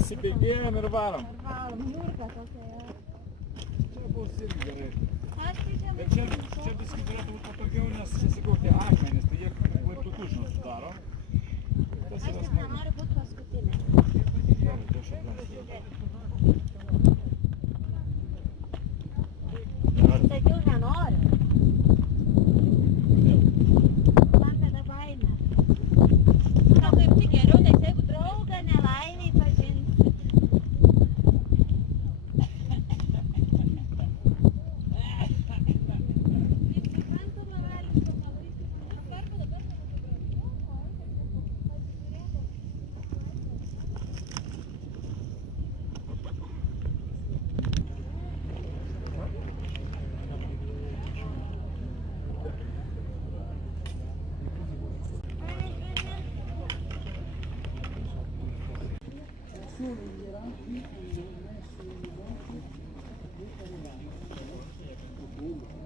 Įsibėgėjom ir varom. Varom, jūrka tokia yra. Čia bus irgi gerai. Aš tai čia Bet čia biskį turėtų būti patogiau, nes čia sakau, tie akmenys, tai jie klaiptukus žinot sudaro. Tas aš yra tik smagu. nenoriu būti paskutinė. Gerai, tai aš atleisiu. Aš sakiau, nenoriu. Man tada baimė. Na, kaip tik geriau, nes jeigu draugą nelaimiai pažinsi. Solo